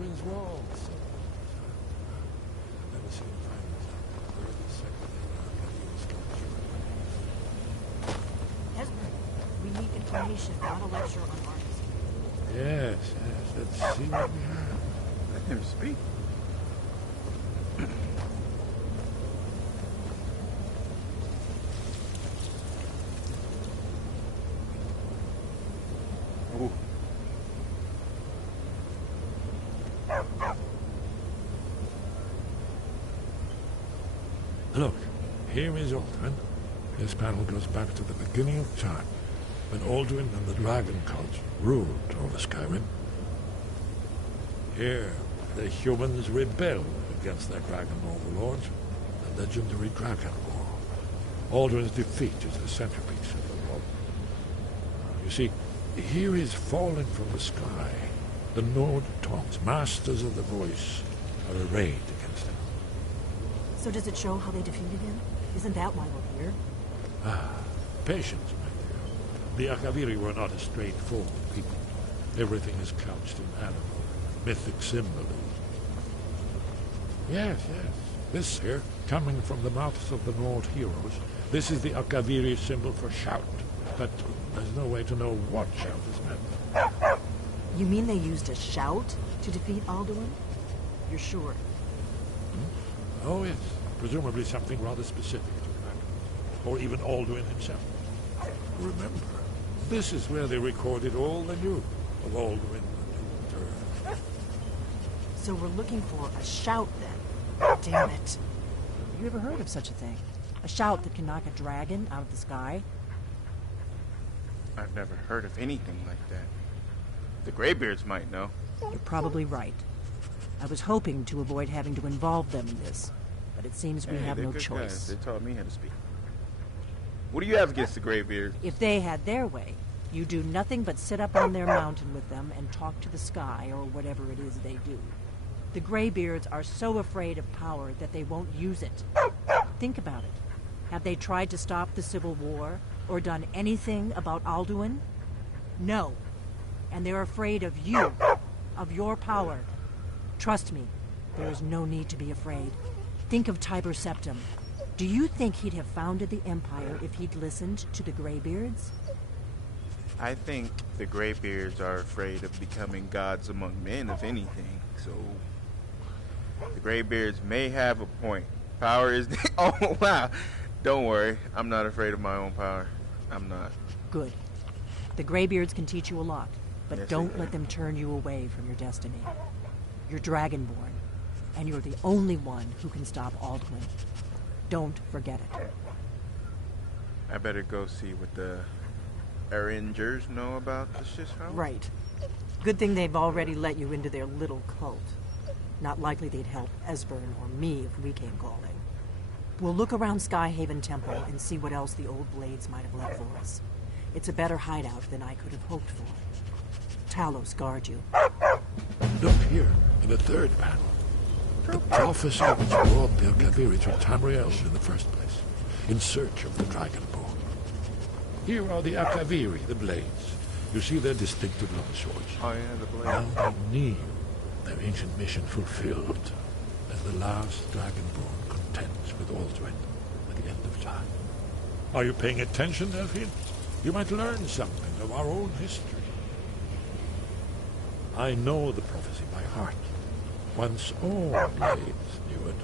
Aldrin's wall. So, let me see if I find this out. Where the second Hesburn, we need information, not a lecture on artists. Yes, let's see what we have. Let him speak. Ooh. Look, here is Aldrin. This panel goes back to the beginning of time, when Aldrin and the Dragon Cult ruled over Skyrim. Here, the humans rebelled against their dragon overlords, the legendary Dragon War. Aldrin's defeat is the centerpiece of the war. You see, here is falling from the sky. The Nord Tongs, masters of the voice, are arrayed against him. So does it show how they defeated him? Isn't that why we're here? Patience, my dear. The Akaviri were not a straightforward people. Everything is couched in animal, mythic symbolism. Yes. This here, coming from the mouths of the Nord heroes, this is the Akaviri symbol for shout. But there's no way to know what shout is meant. You mean they used a shout to defeat Alduin? You're sure? Oh, yes. Presumably something rather specific to Dragon. Or even Alduin himself. Remember, this is where they recorded all they knew of Alduin and Earth. So we're looking for a shout, then. Damn it. You ever heard of such a thing? A shout that can knock a dragon out of the sky? I've never heard of anything like that. The Greybeards might know. You're probably right. I was hoping to avoid having to involve them in this, but it seems we have no choice. Guys. They taught me how to speak. What do you have against the Greybeards? If they had their way, you do nothing but sit up on their mountain with them and talk to the sky or whatever it is they do. The Greybeards are so afraid of power that they won't use it. Think about it. Have they tried to stop the Civil War or done anything about Alduin? No. And they're afraid of you, of your power. Trust me, there is no need to be afraid. Think of Tiber Septim. Do you think he'd have founded the Empire if he'd listened to the Greybeards? I think the Greybeards are afraid of becoming gods among men, if anything. So, the Greybeards may have a point. Power is... Oh, wow. Don't worry. I'm not afraid of my own power. I'm not. Good. The Greybeards can teach you a lot, but Yes, don't let them turn you away from your destiny. You're Dragonborn, and you're the only one who can stop Alduin. Don't forget it. I better go see what the Arrangers know about the shithole. Right. Good thing they've already let you into their little cult. Not likely they'd help Esbern or me if we came calling. We'll look around Skyhaven Temple and see what else the old blades might have left for us. It's a better hideout than I could have hoped for. Talos guard you. Look here, in the third panel. The prophecy which brought the Akaviri to Tamriel in the first place, in search of the Dragonborn. Here are the Akaviri, the blades. You see their distinctive long swords. Oh yeah, the blade. Now they kneel, their ancient mission fulfilled, as the last Dragonborn contends with Alduin at the end of time. Are you paying attention, Elfin? You might learn something of our own history. I know the prophecy by heart. Once all blades knew it.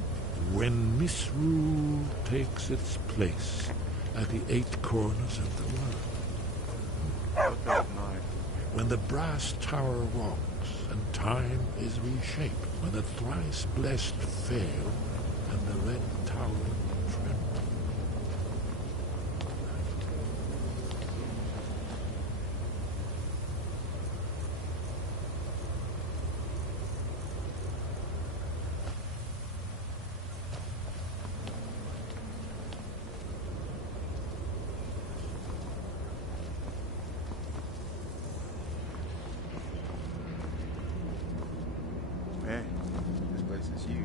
When misrule takes its place at the 8 corners of the world. What the night? When the brass tower walks and time is reshaped. When the thrice blessed fail and the red tower trembles. Man, this place is huge.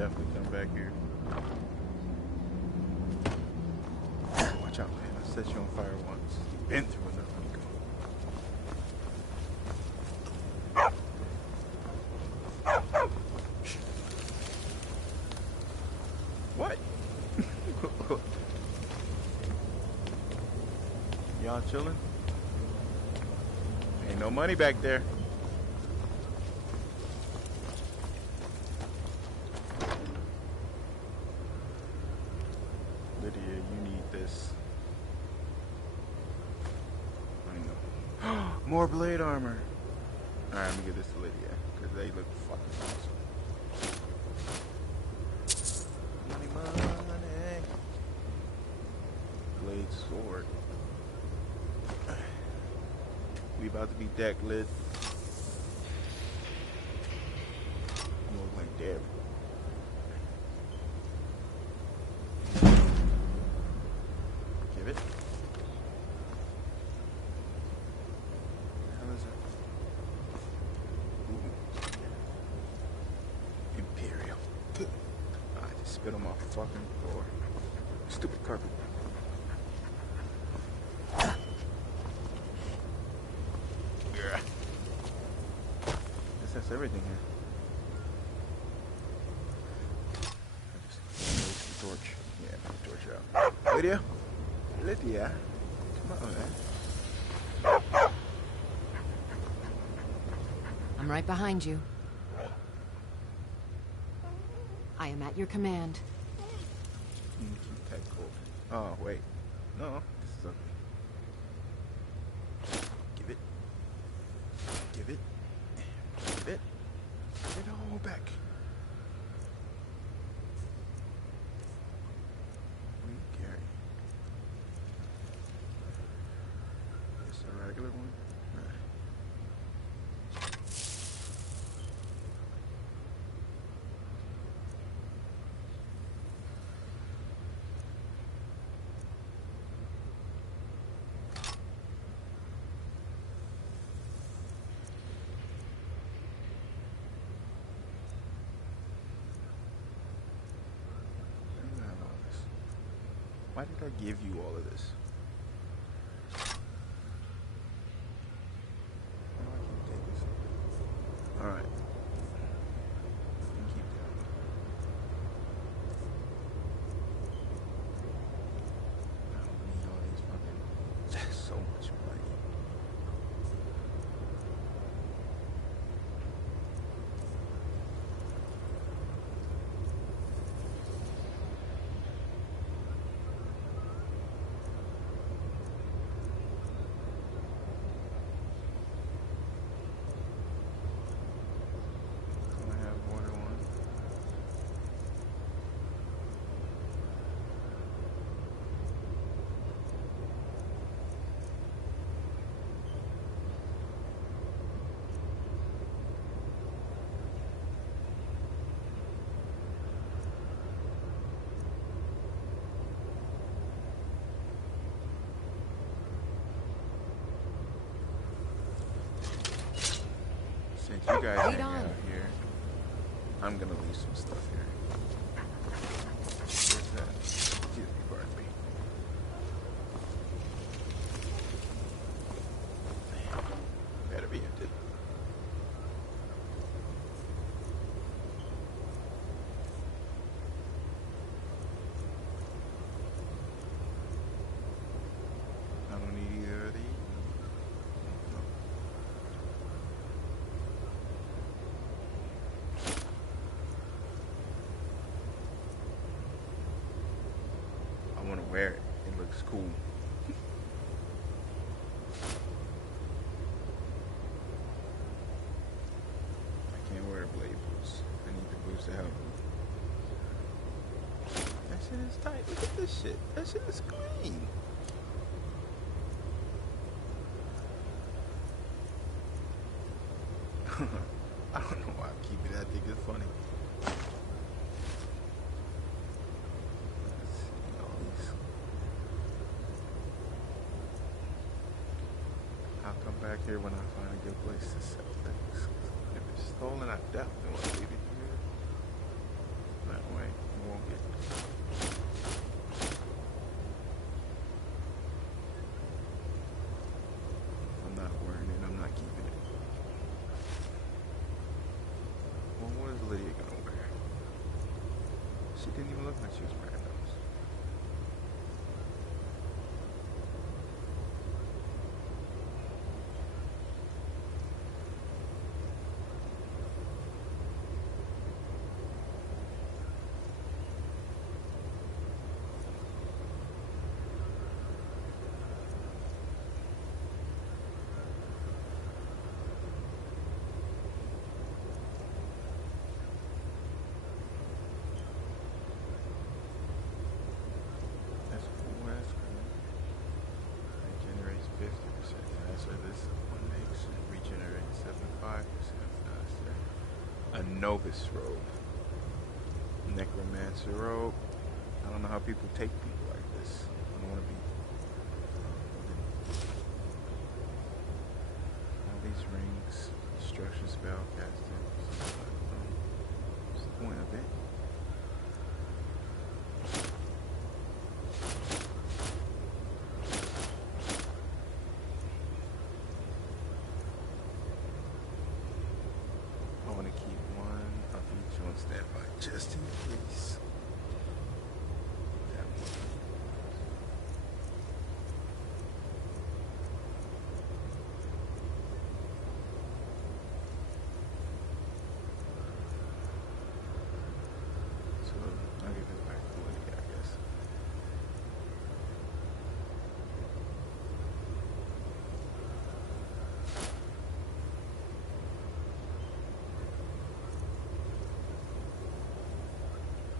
definitely come back here. Watch out, man. I set you on fire once. You've been through enough. What? Y'all chilling? Ain't no money back there. Lydia, you need this. I know. More blade armor. Alright, let me give this to Lydia, because they look fucking awesome. Money, money. Blade sword. We about to be deck lit. More like Deb. Give it. How is it? Ooh. Imperial. I just spit on my fucking floor. Stupid carpet. That's everything here. Just torch. Yeah, torch out. Lydia? Lydia? Come on, man. I'm right behind you. I am at your command. Keep that cool. Oh, wait. No, this is a... Give it. Give it. Give it. Give it all back. Gary. Is this a regular one? Nah. Why did I give you all of this? Oh, I can't take this. Alright. Keep that. I don't need all these fucking... That's so much money. Since you guys hang out here, I'm gonna leave some stuff here. Where's that? Excuse me, pardon me. Better be empty. I don't need either of these. I want to wear it. It looks cool. I can't wear blade boots. I need the boots to help me. That shit is tight. Look at this shit. That shit is clean. I don't know why I keep it. I think it's funny. Let's see all these. I'll come back here when I find a good place to sell things. If it's stolen, I definitely want to leave it here. Nah. won't get. I'm not wearing it. I'm not keeping it. Well, what is Lydia gonna wear? She didn't even look like she was wearing those. That's cool. That's cool. It generates 50% faster. This one makes it regenerate 75% faster. A novice robe. Necromancer robe. I don't know how people take people like this. I don't want to be. All these rings, destruction spell casting. What's the point of it? I want to keep one of each on standby just in case. That one. So I'll give it back to Lydia, I guess.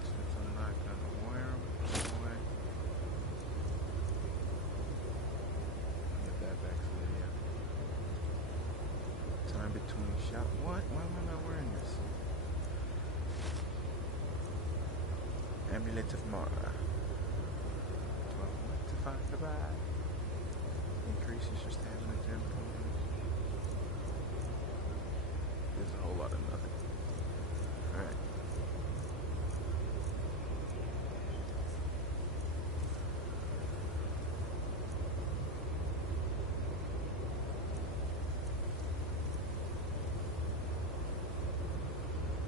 Since I'm not gonna wear them anyway, I'll give that back to Lydia. Time between shot. What? Why am I not wearing this? Amulet of Mara. 12 to find the buy. Increases your stamina 10 points. There's a whole lot of nothing. Alright.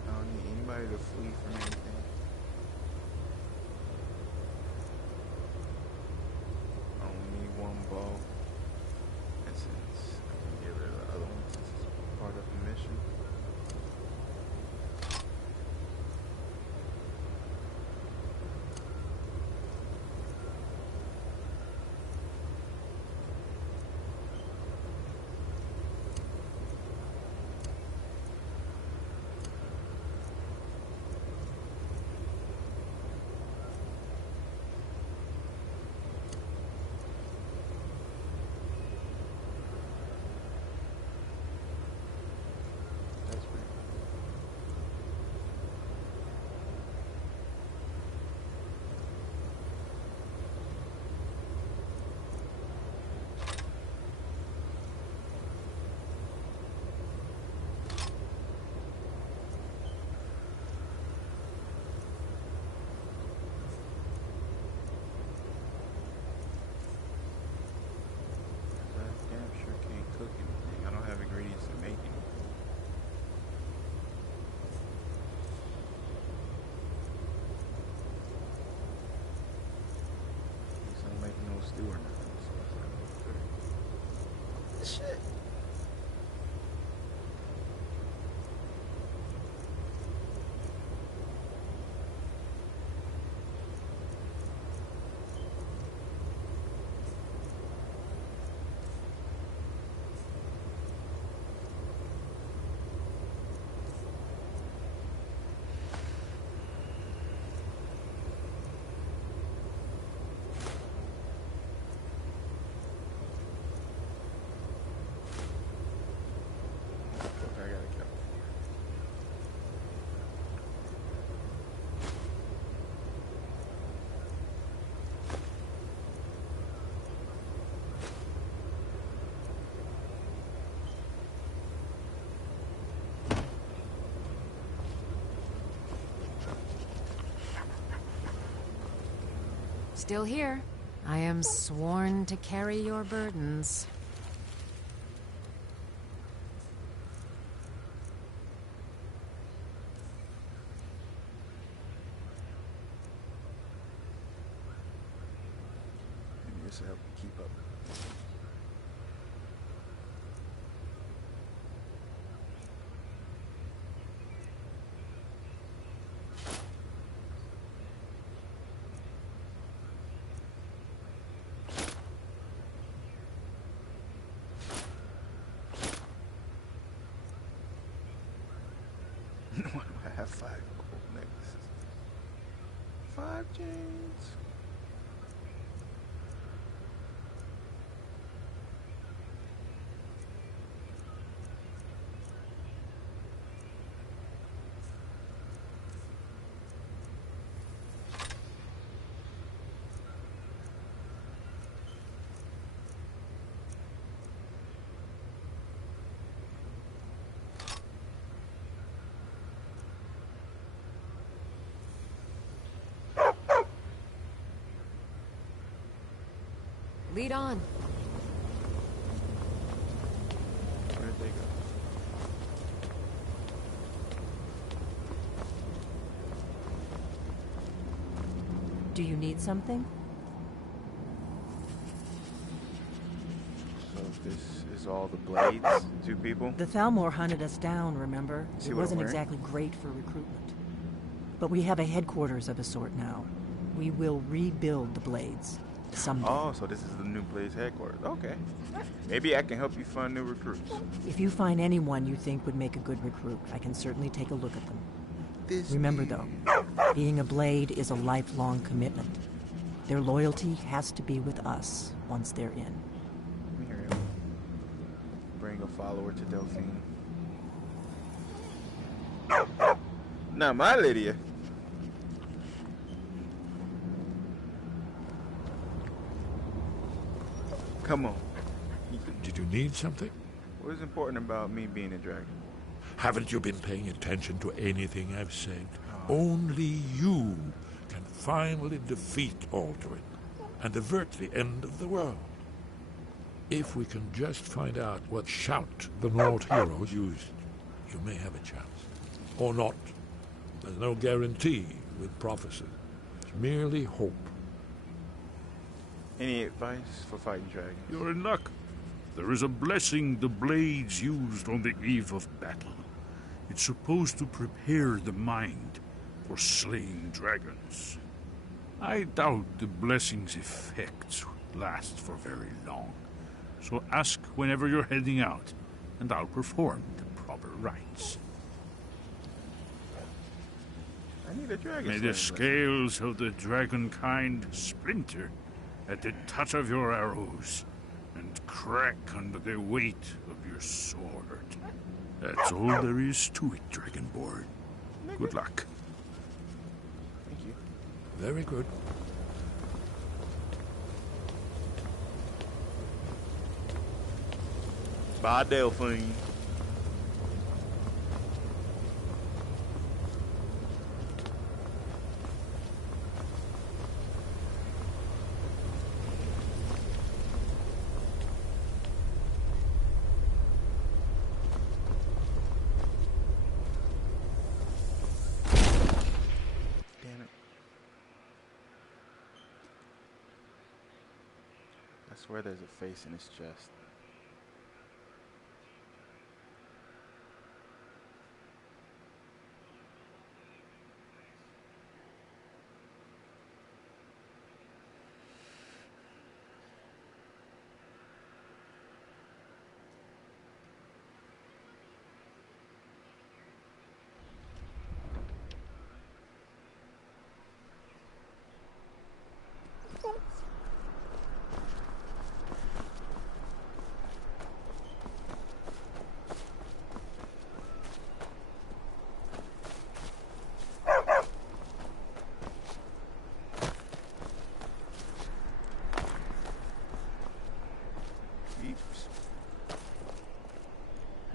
I don't need anybody to flee from anything. I only need one bow. And since I can get rid of the other one since it's part of the mission. Still here. I am sworn to carry your burdens. Maybe this will help you keep up. Why do I have 5 gold necklaces? 5 chains. Lead on. Where did they go? Do you need something? So this is all the blades? 2 people? The Thalmor hunted us down, remember? See It what I'm wasn't wearing? exactly great for recruitment. But we have a headquarters of a sort now. We will rebuild the Blades. Someday. Oh, so this is the new Blaze headquarters. Okay. Maybe I can help you find new recruits. If you find anyone you think would make a good recruit, I can certainly take a look at them. Remember, though, being a Blade is a lifelong commitment. Their loyalty has to be with us once they're in. Let me hear you. Bring a follower to Delphine. Now, my Lydia. Come on. Did you need something? What is important about me being a dragon? Haven't you been paying attention to anything I've said? Only you can finally defeat Alduin and avert the end of the world. If we can just find out what shout the Nord heroes used, you may have a chance. Or not. There's no guarantee with prophecy. It's merely hope. Any advice for fighting dragons? You're in luck. There is a blessing the blades used on the eve of battle. It's supposed to prepare the mind for slaying dragons. I doubt the blessing's effects last for very long. So ask whenever you're heading out, and I'll perform the proper rites. I need a dragon. May the scales of the dragon kind splinter at the touch of your arrows, and crack under the weight of your sword. That's all there is to it, Dragonborn. Good luck. Thank you. Very good. Bye, Delphine. Damn it. I swear there's a face in his chest.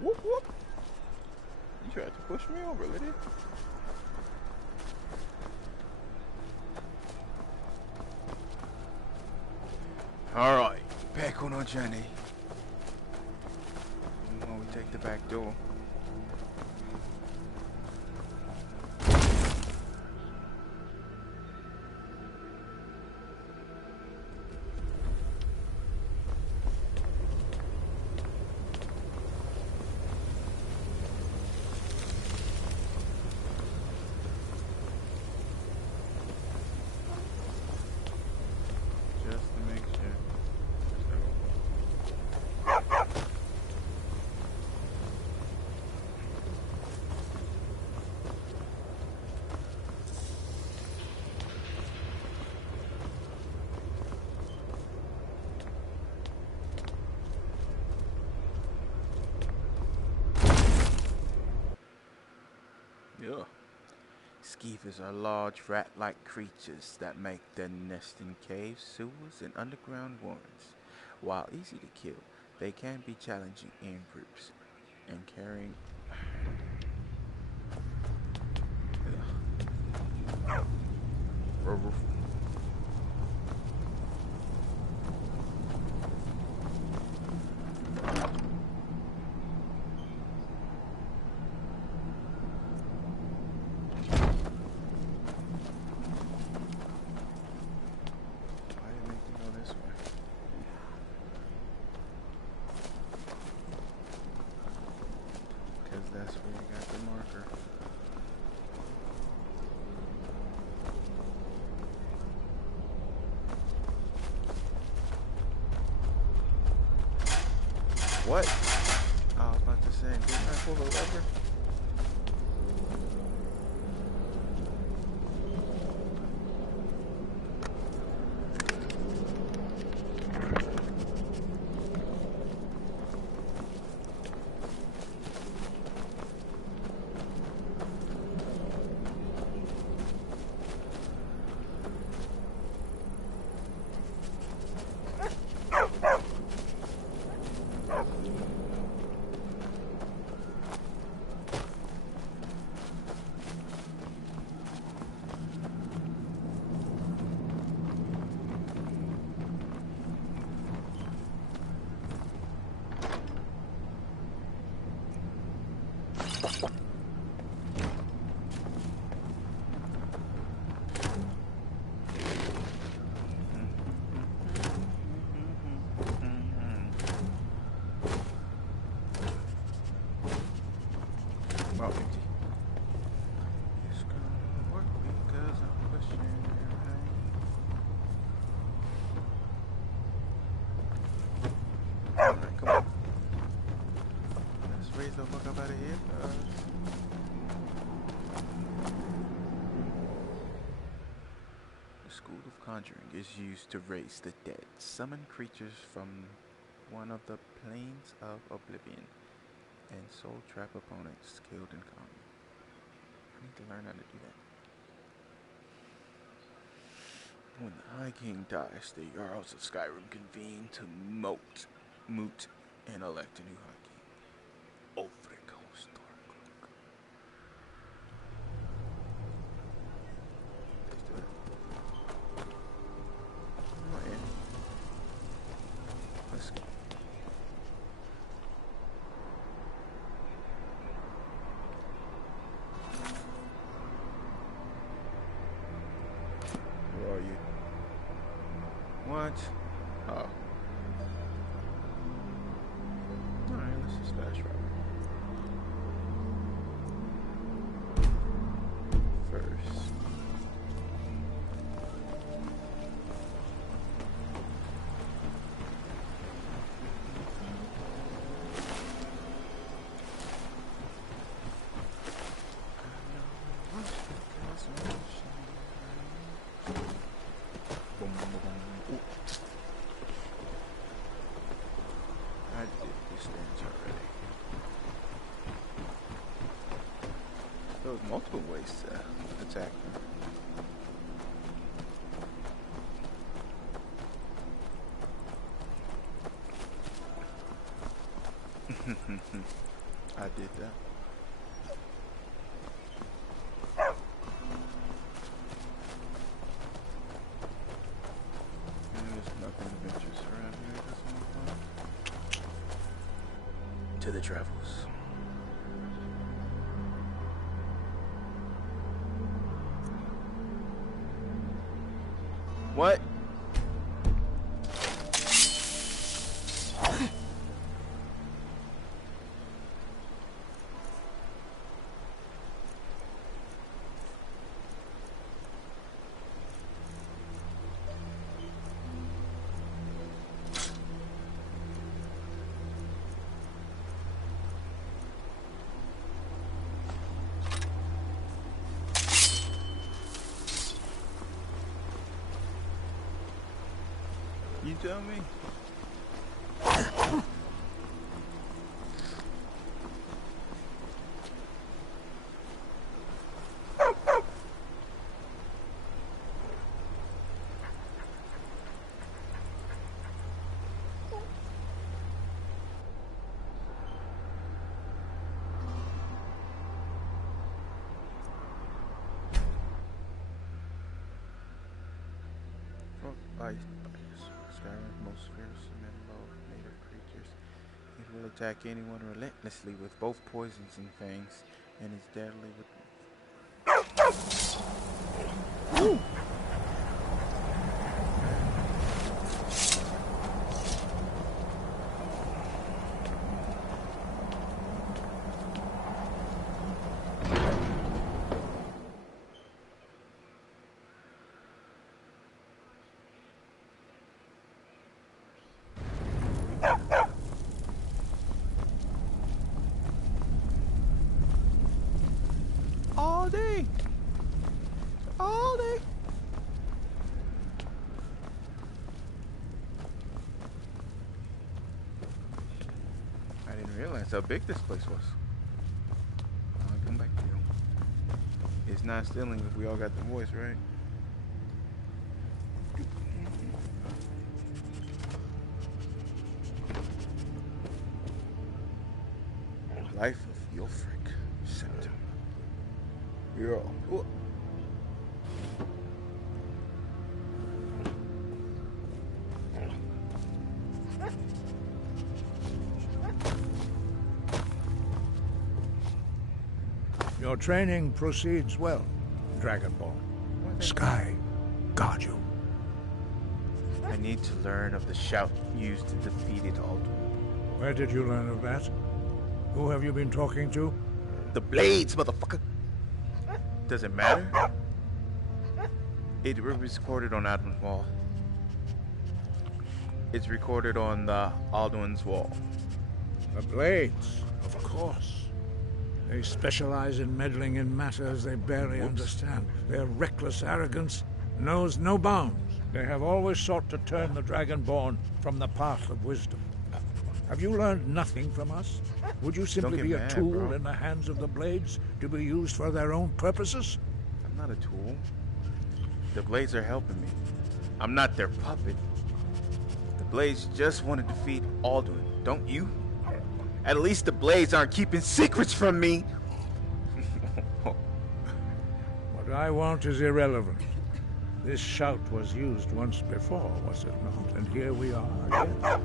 Whoop whoop. You tried to push me over, Lydia. Alright, back on our journey. Well, we take the back door. Just to make sure. Yeah. Skeevers are large rat-like creatures that make their nest in caves, sewers, and underground warrens. While easy to kill, they can be challenging in groups and carrying. Ugh. Why did it make me go this way? Because that's where you got the marker. What? I was about to say, didn't I pull the lever? Well, empty. It's gonna work because I'm pushing your right. Alright, come on. Let's raise the fuck up out of here. The School of Conjuring is used to raise the dead, summon creatures from one of the planes of oblivion, and soul trap opponents killed in combat. I need to learn how to do that. When the High King dies, the Jarls of Skyrim convene to moot, and elect a new High King. Ulfric Stormcloak. Let's do it. Oh, yeah. Let's go. Where are you? What? Oh. Alright, let's just fast travel. First. Boom, boom, boom. Ooh. I did these things already. There was multiple ways to attack them. I did that. And there's nothing adventurous, right? the travels. What? You tell me. Skyrim, most fearsome and low native creatures. It will attack anyone relentlessly with both poisons and fangs, and is deadly with. Woo! All day. All day. I didn't realize how big this place was. I'll come back to you. It's not stealing if we all got the voice, right? Life of Yulfric, Septum. Yeah. Ooh. Your training proceeds well, Dragonborn. Sky, guard you. I need to learn of the shout used to defeat it all. Where did you learn of that? Who have you been talking to? The blades, motherfucker. Does it matter? It was recorded on Alduin's wall. It's recorded on the Alduin's wall. The blades, of course. They specialize in meddling in matters they barely understand. Their reckless arrogance knows no bounds. They have always sought to turn the Dragonborn from the path of wisdom. Have you learned nothing from us? Would you simply be a tool in the hands of the blades to be used for their own purposes? I'm not a tool. The blades are helping me. I'm not their puppet. The blades just want to defeat Alduin, don't you? At least the blades aren't keeping secrets from me. What I want is irrelevant. This shout was used once before, was it not? And here we are again.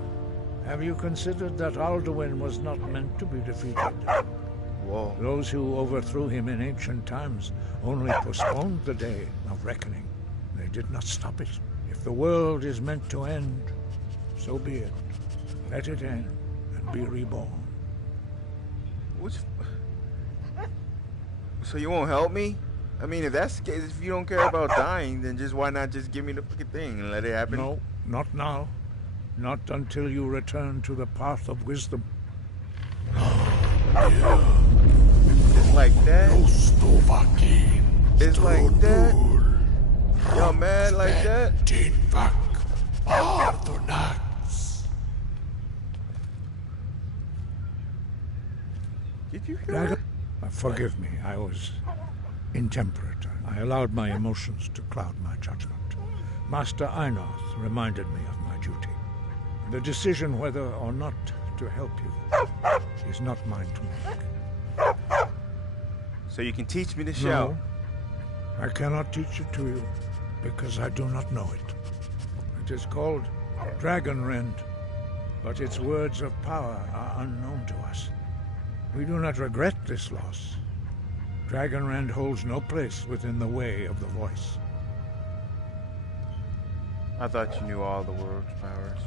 Have you considered that Alduin was not meant to be defeated? Whoa. Those who overthrew him in ancient times only postponed the day of reckoning. They did not stop it. If the world is meant to end, so be it. Let it end and be reborn. So you won't help me? I mean, if that's the case, if you don't care about dying, then just why not just give me the fucking thing and let it happen? No, not now. Not until you return to the path of wisdom. It's like that? It's like that? Yo, man, like that? Did you hear that? Forgive me, I was intemperate. I allowed my emotions to cloud my judgment. Master Einoth reminded me of my duty. The decision whether or not to help you is not mine to make. So you can teach me to shout? No, I cannot teach it to you because I do not know it. It is called Dragon Rend, but its words of power are unknown to us. We do not regret this loss. Dragonrend holds no place within the way of the voice. I thought you knew all the world's powers.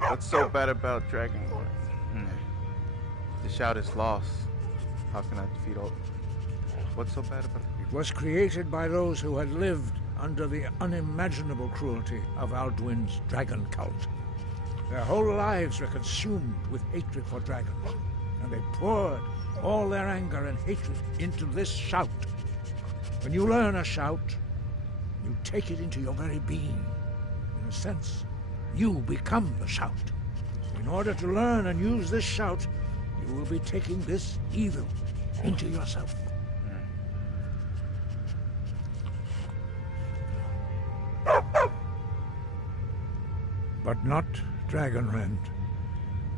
What's so bad about Dragonborn? The shout is lost. How can I defeat all? What's so bad about it? It was created by those who had lived under the unimaginable cruelty of Alduin's dragon cult. Their whole lives were consumed with hatred for dragons, and they poured all their anger and hatred into this shout. When you learn a shout, you take it into your very being. In a sense, you become the shout. In order to learn and use this shout, you will be taking this evil into yourself. But not Dragonrend.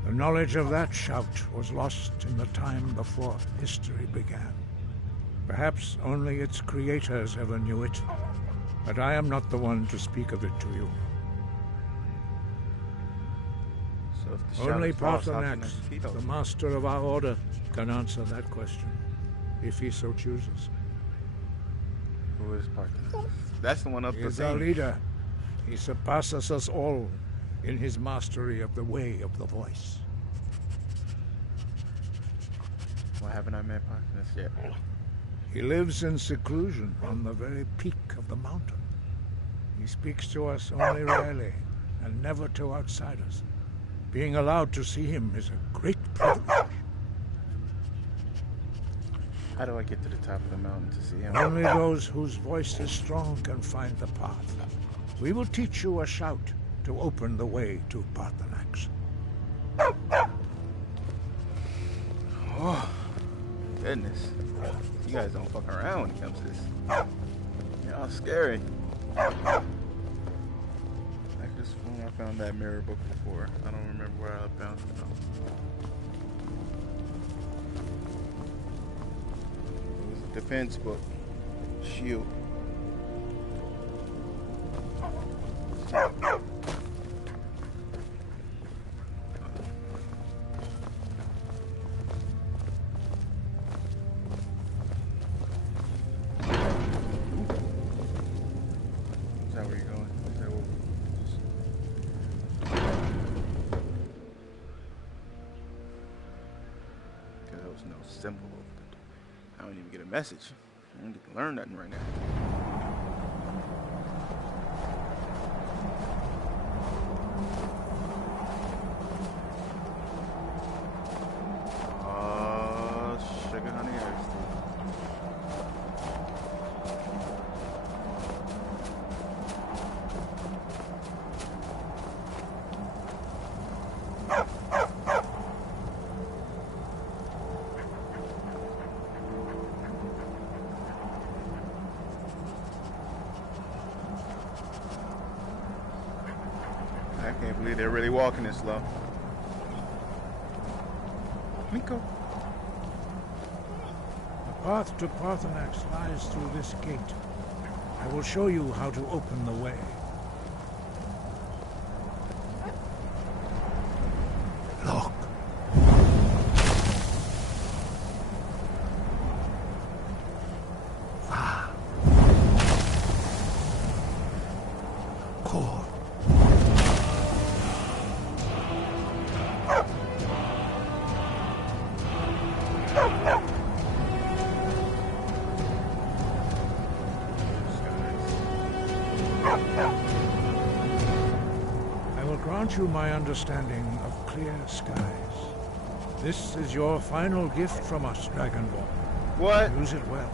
The knowledge of that shout was lost in the time before history began. Perhaps only its creators ever knew it, but I am not the one to speak of it to you. So if the shout Only is lost, how can I Parthenax, defeat all? the master of our order, can answer that question, if he so chooses. Who is Parthenax? That's the one up He the is our thing. leader. He surpasses us all in his mastery of the way of the voice. Why haven't I met Parthenax yet? He lives in seclusion on the very peak of the mountain. He speaks to us only rarely, and never to outsiders. Being allowed to see him is a great privilege. How do I get to the top of the mountain to see him? Only those whose voice is strong can find the path. We will teach you a shout to open the way to Parthenax. Oh, goodness. You guys don't fuck around when it comes to this. Y'all scary. I could have sworn I found that mirror book before. I don't remember where I found it though. It was a defense book. Shield. Is that where you're going? Is that what because there was no symbol. I don't even get a message. I don't get to learn nothing right now. Sugar honey iced tea. I can't believe they're really walking this slow. Miko. The path to Parthenax lies through this gate. I will show you how to open the way. Look. Ah. Core. I will grant you my understanding of clear skies. This is your final gift from us, Dragonborn. What? Use it well.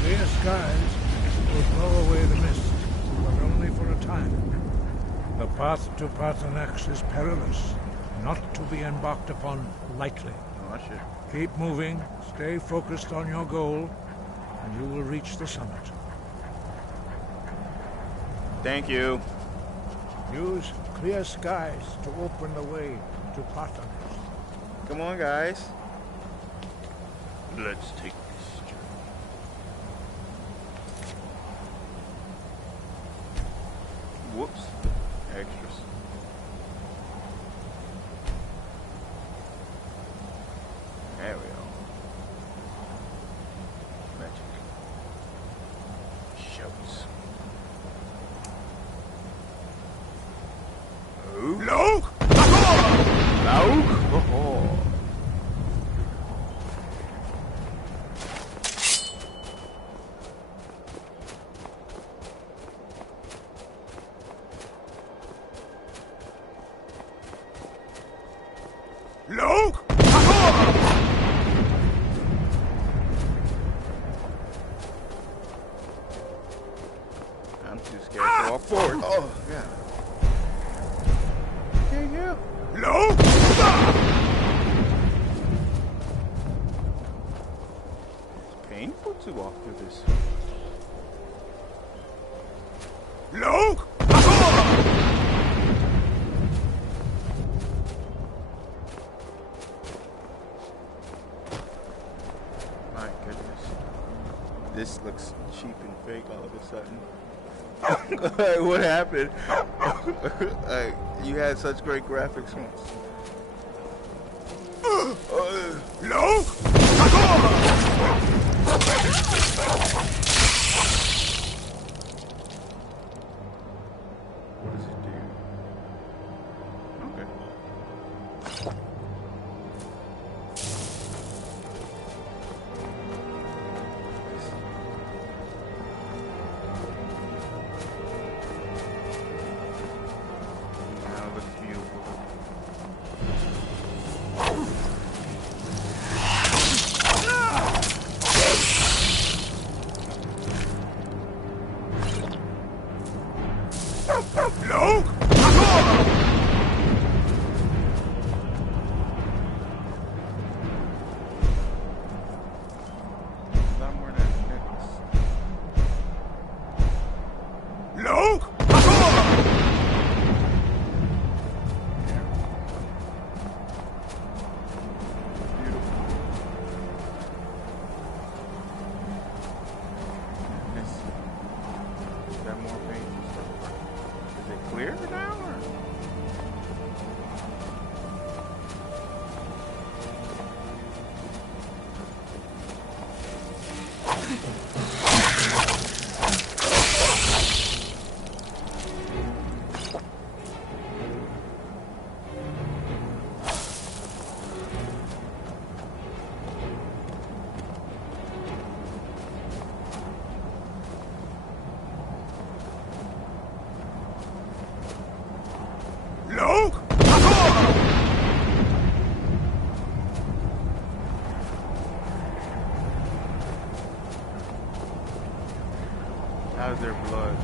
Clear skies will blow away the mist, but only for a time. The path to Parthenax is perilous, not to be embarked upon lightly. Oh, shit. Keep moving, stay focused on your goal, and you will reach the summit. Thank you. Use clear skies to open the way to Parthenax. Come on, guys. Let's take this journey. Whoops. Extras. There we go. Magic. Shows. Luke! Lauk? Oh. Luke! I'm too scared to walk forward. Oh, yeah. Can't help. Luke! It's painful to walk through this. Luke! My goodness. This looks cheap and fake all of a sudden. What happened? You had such great graphics once. Luke! What does it do? Okay. Now it looks beautiful. Luke! Not more than minutes. Luke! Beautiful. Is that more paint? Is it clear now? Or? Luke! How's their blood?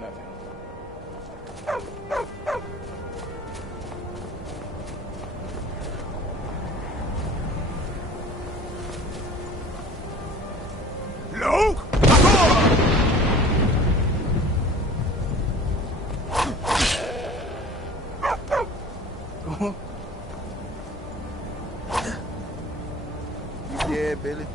Nothing. Luke! You dead, Billy?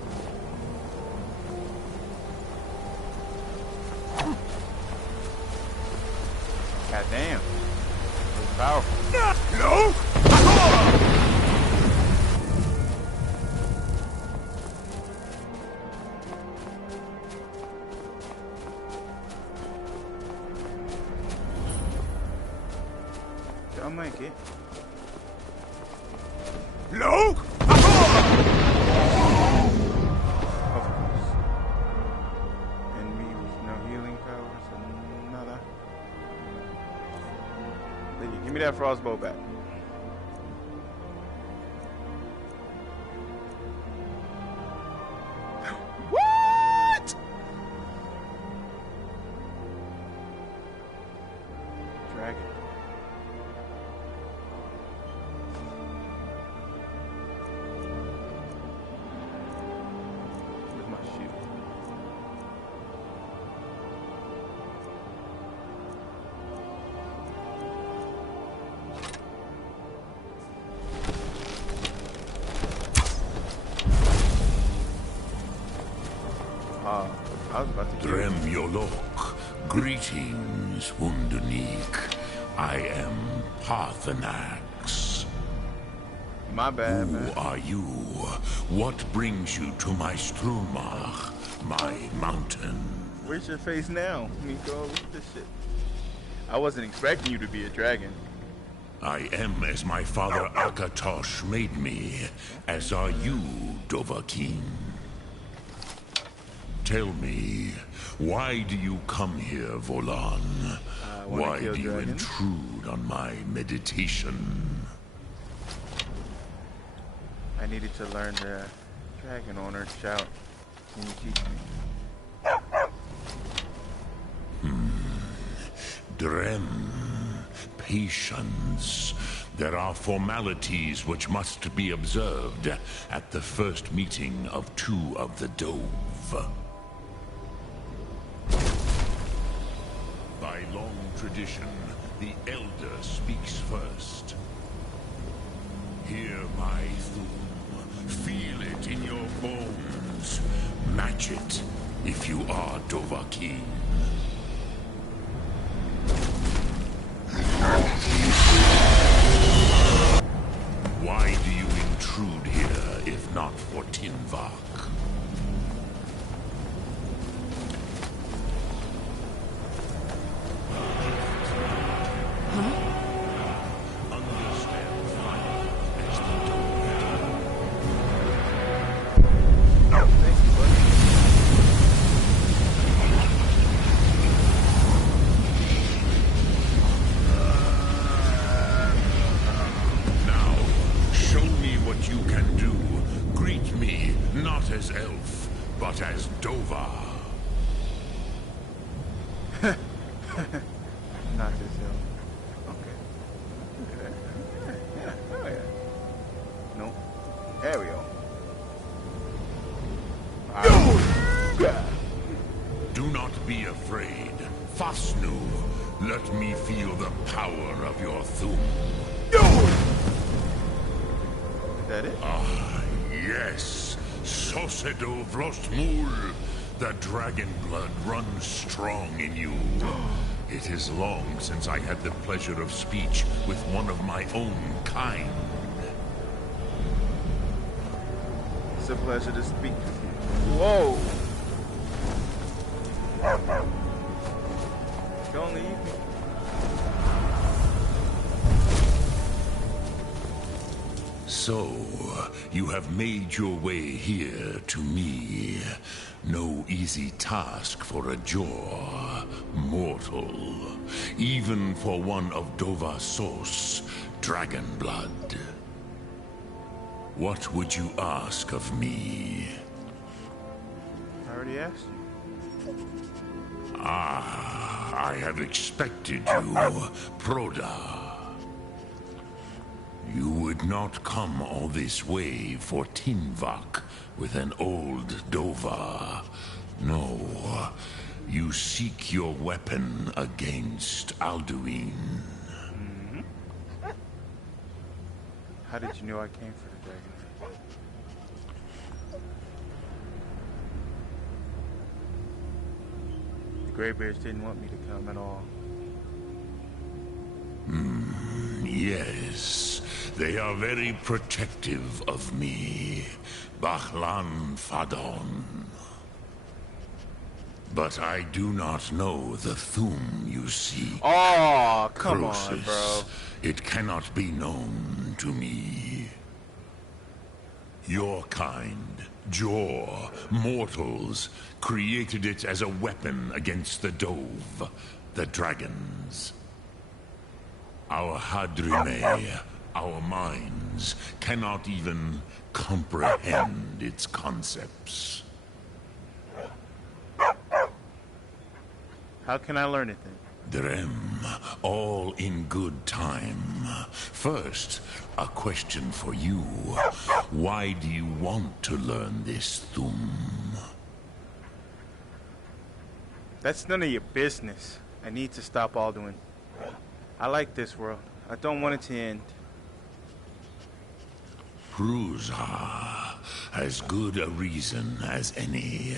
God damn. It was powerful. Luke! I'll make it. Luke! Of course. And me with no healing powers and nada. Give me that frostbow back. What? I was about to kill you. Drem Yolok, greetings, Wundernik. I am Parthenax. My bad, Who man. are you? What brings you to my Strumach, my mountain? Where's your face now, Miko? Look at this shit. I wasn't expecting you to be a dragon. I am as my father Akatosh made me, as are you, Dovahkiin. Tell me, why do you come here, Volan? Why kill do you dragons. intrude on my meditation? I needed to learn the dragon owner shout. Can you teach me? Drem, patience. There are formalities which must be observed at the first meeting of two of the Dove. By long tradition, the Elder speaks first. Hear my thum. Feel it in your bones. Match it if you are Dovahkiin. Why do you intrude here if not for Tinvak? Understand fire as the Thank you, buddy. Now, show me what you can do. Greet me, not as elf, but as Dova. Not this hill. Okay. Yeah. Oh, yeah. No. There we go. Do not be afraid. Fasnu, let me feel the power of your thum. Is that it? Yes, Sosedo Vrostmul. The dragon blood runs strong in you. It is long since I had the pleasure of speech with one of my own kind. It's a pleasure to speak with you. Whoa! Don't leave me. So, you have made your way here to me. No easy task for a Jor, mortal. Even for one of Dova Sos, dragon blood. What would you ask of me? I already asked you. I have expected you, Proda. You would not come all this way for Tinvak with an old Dova. No, you seek your weapon against Alduin. How did you know I came for the dragon? The Greybeards didn't want me to come at all. Yes, they are very protective of me, Bahlan Fadon. But I do not know the Thum you seek. Oh, come on, Croesus. bro. It cannot be known to me. Your kind, Jor, mortals, created it as a weapon against the Dove, the dragons. Our Hadrime, our minds, cannot even comprehend its concepts. How can I learn it then? Drem, all in good time. First, a question for you. Why do you want to learn this Thum? That's none of your business. I need to stop Alduin. I like this world. I don't want it to end. Prusa, as good a reason as any.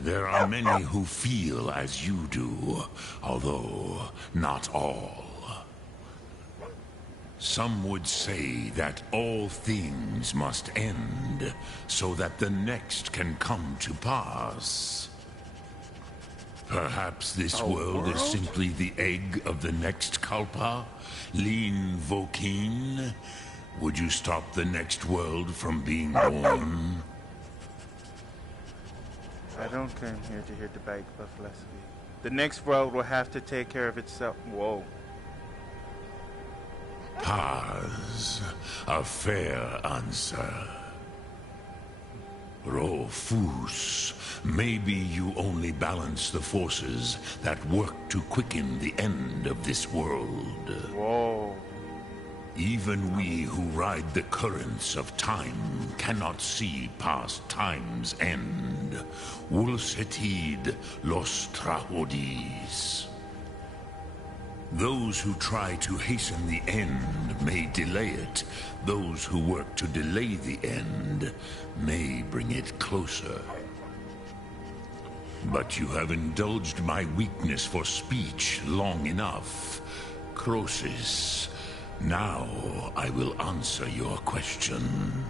There are many who feel as you do, although not all. Some would say that all things must end, so that the next can come to pass. Perhaps this world is simply the egg of the next Kalpa? Lean Vokeen? Would you stop the next world from being born? I don't come here to hear debate about philosophy. The next world will have to take care of itself. Whoa. Paz, a fair answer. Rofus, maybe you only balance the forces that work to quicken the end of this world. Whoa. Even we who ride the currents of time cannot see past time's end. Wulsetid los trahodis. Those who try to hasten the end may delay it. Those who work to delay the end may bring it closer. But you have indulged my weakness for speech long enough. Croesus, now I will answer your question.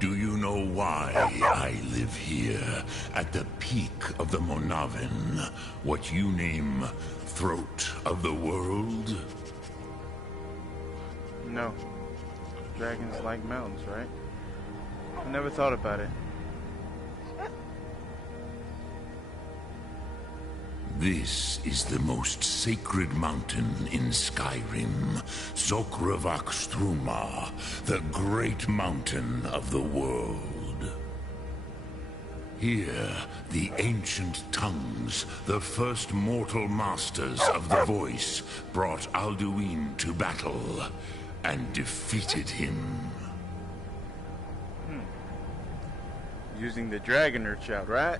Do you know why I live here, at the peak of the Monavin, what you name throat of the world? No. Dragons like mountains, right? I never thought about it. This is the most sacred mountain in Skyrim, Zokravak Struma, the great mountain of the world. Here, the ancient tongues, the first mortal masters of the voice, brought Alduin to battle and defeated him. Using the dragon urch out, right?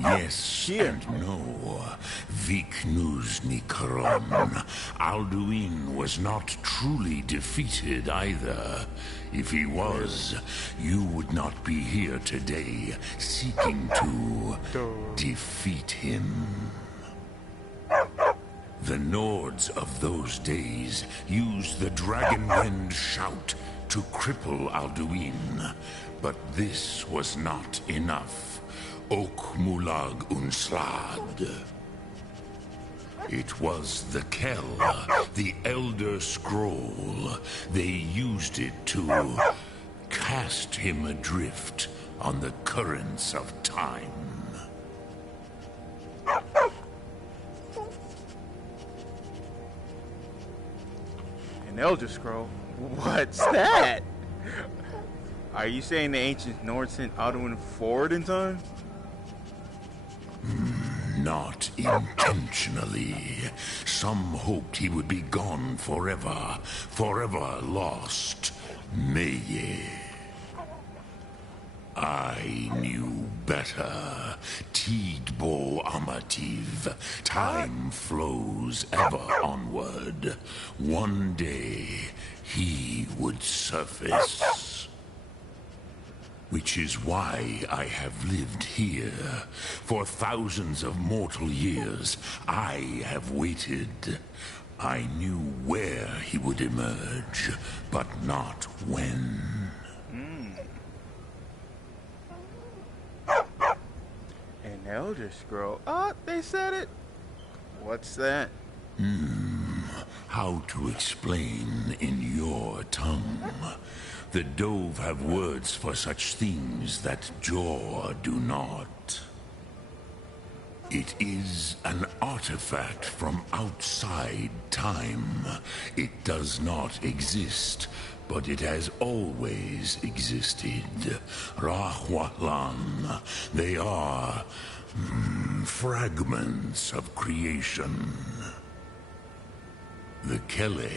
Yes and no. Viknus Nikaron. Alduin was not truly defeated either. If he was, you would not be here today seeking to defeat him. The Nords of those days used the Dragonwind shout to cripple Alduin, but this was not enough. Ok Mulag Unslad. It was the Kell, the Elder Scroll. They used it to cast him adrift on the currents of time. An Elder Scroll? What's that? Are you saying the ancient Nords sent Alduin forward in time? Not intentionally. Some hoped he would be gone forever, forever lost. Meye. I knew better. Tidbo Amativ. Time flows ever onward. One day, he would surface. Which is why I have lived here. For thousands of mortal years, I have waited. I knew where he would emerge, but not when. An Elder Scroll? Oh, they said it. What's that? How to explain in your tongue? The Dove have words for such things that Jor do not. It is an artifact from outside time. It does not exist, but it has always existed. Rahwalan. They are fragments of creation. The Kele,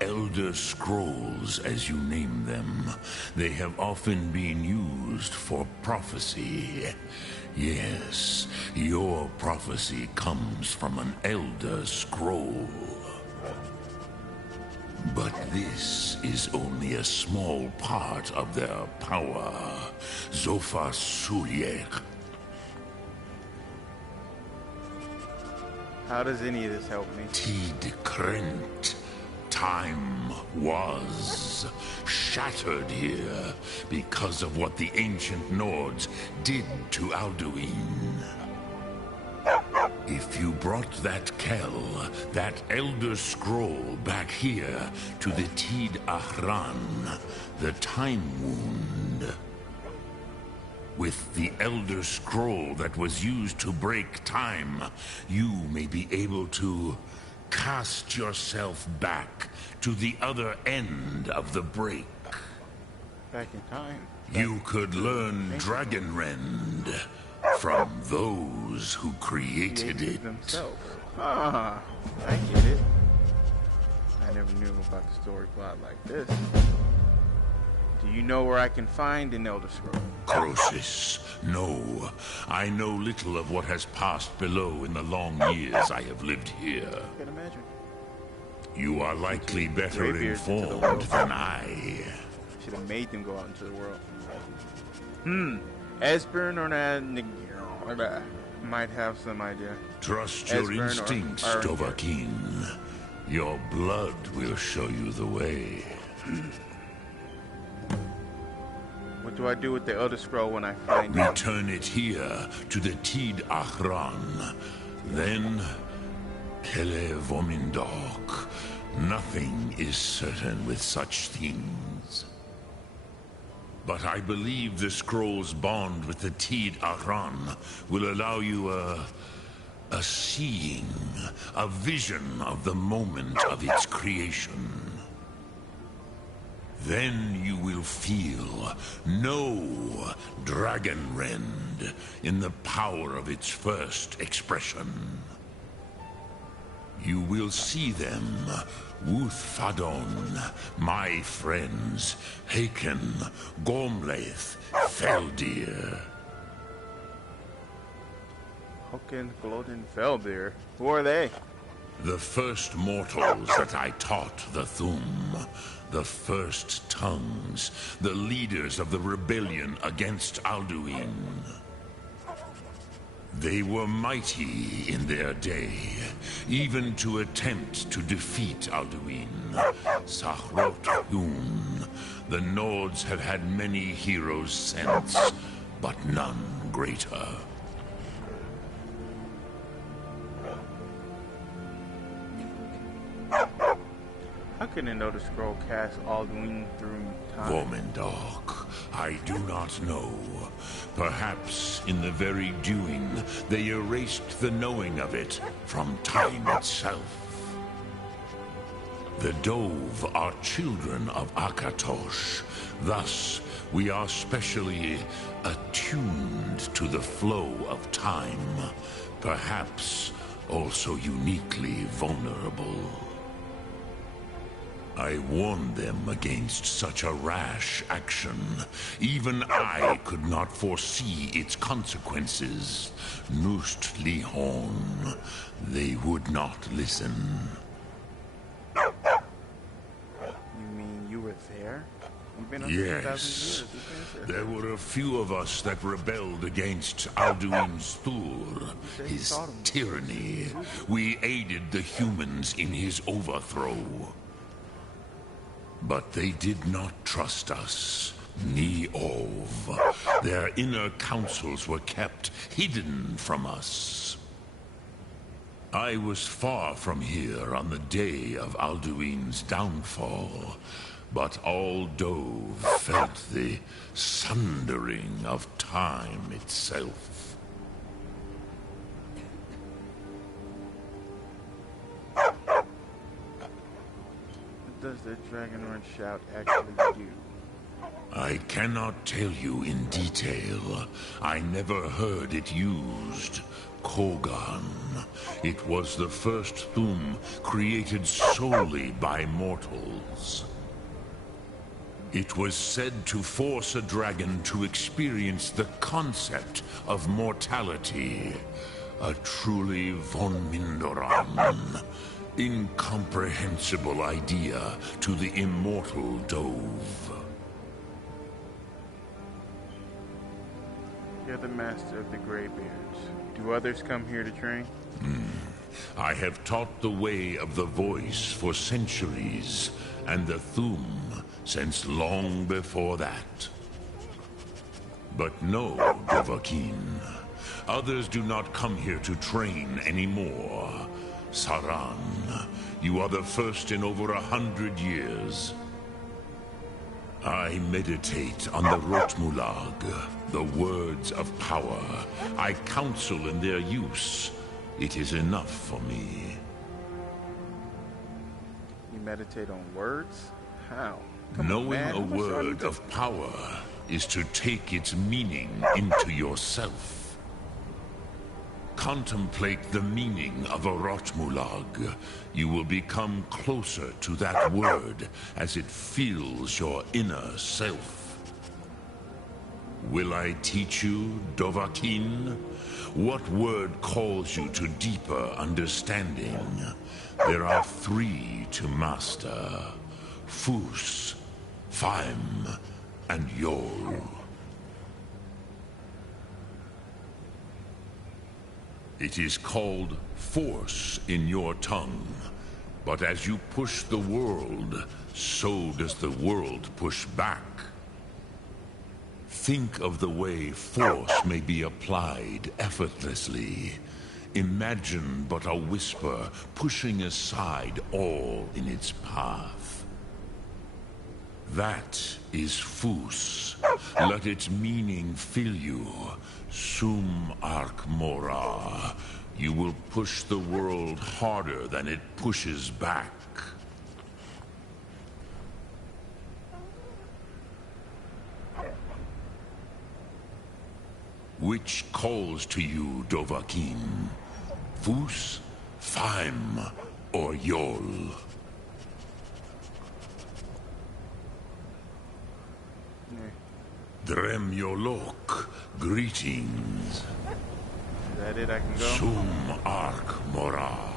Elder Scrolls as you name them, they have often been used for prophecy. Yes, your prophecy comes from an Elder Scroll. But this is only a small part of their power. Zofa Suliek. How does any of this help me? Tid Krent. Time was shattered here because of what the ancient Nords did to Alduin. If you brought that Kell, that Elder Scroll, back here to the Tid Ahran, the Time Wound, with the Elder Scroll that was used to break time, you may be able to cast yourself back to the other end of the break. Back in time. You could learn Dragonrend from those who created it. Themselves. Ah, I get it. I never knew about the story plot like this. Do you know where I can find an Elder Scroll? Croesus, no. I know little of what has passed below in the long years I have lived here. I can imagine. You are likely better Greybeards into the informed world. than I. Should have made them go out into the world. Esbern or Nagir might have some idea. Trust your Esbern or instincts, Arangir. Dovahkiin. Your blood will show you the way. What do I do with the Elder Scroll when I find it? Return it here to the Tid Ahran. Then, Kele Vomindok. Nothing is certain with such things. But I believe the scroll's bond with the Tid Ahran will allow you a seeing, a vision of the moment of its creation. Then you will feel, know Dragonrend in the power of its first expression. You will see them, Wuthfadon, my friends, Haken, Gormlaith, Feldir. Hoken, Glodin, Feldir. Who are they? The first mortals that I taught the Thum. The first tongues, the leaders of the rebellion against Alduin. They were mighty in their day, even to attempt to defeat Alduin. Sahrot Hun, the Nords have had many heroes since, but none greater. How can an Elder Scroll cast Alduin through time? Vomindok, I do not know. Perhaps in the very doing, they erased the knowing of it from time itself. The Dove are children of Akatosh. Thus, we are specially attuned to the flow of time. Perhaps also uniquely vulnerable. I warned them against such a rash action. Even I could not foresee its consequences. Nust Lihon, they would not listen. You mean you were there? You've been up for 2,000 Yes, years. there were a few of us that rebelled against Alduin's Thur, his tyranny. We aided the humans in his overthrow. But they did not trust us. Ni Ov. Their inner councils were kept hidden from us. I was far from here on the day of Alduin's downfall, but all Dove felt the sundering of time itself. What does the Dragonrend shout actually do? I cannot tell you in detail. I never heard it used. Kogan. It was the first Thum created solely by mortals. It was said to force a dragon to experience the concept of mortality. A truly von Mindoran. incomprehensible idea to the immortal Dove. You're the master of the Greybeards. Do others come here to train? I have taught the way of the voice for centuries, and the Thum since long before that. But no, Dovahkiin. Others do not come here to train anymore. Saran, you are the first in over 100 years. I meditate on the Rotmulag, the words of power. I counsel in their use. It is enough for me. You meditate on words? How? Come on, Knowing man. a What's wrong word with you? of power is to take its meaning into yourself. Contemplate the meaning of a Rotmulag. You will become closer to that word as it fills your inner self. Will I teach you, Dovahkiin? What word calls you to deeper understanding? There are 3 to master: Fus, Faim, and Yol. It is called force in your tongue, but as you push the world, so does the world push back. Think of the way force may be applied effortlessly. Imagine but a whisper pushing aside all in its path. That is Fus. Let its meaning fill you. Sum Ark Mora. You will push the world harder than it pushes back. Which calls to you, Dovahkiin? Fus, Faim, or Yol? Drem Yolok, greetings. Is that it? I can go? Sum Ark Mora.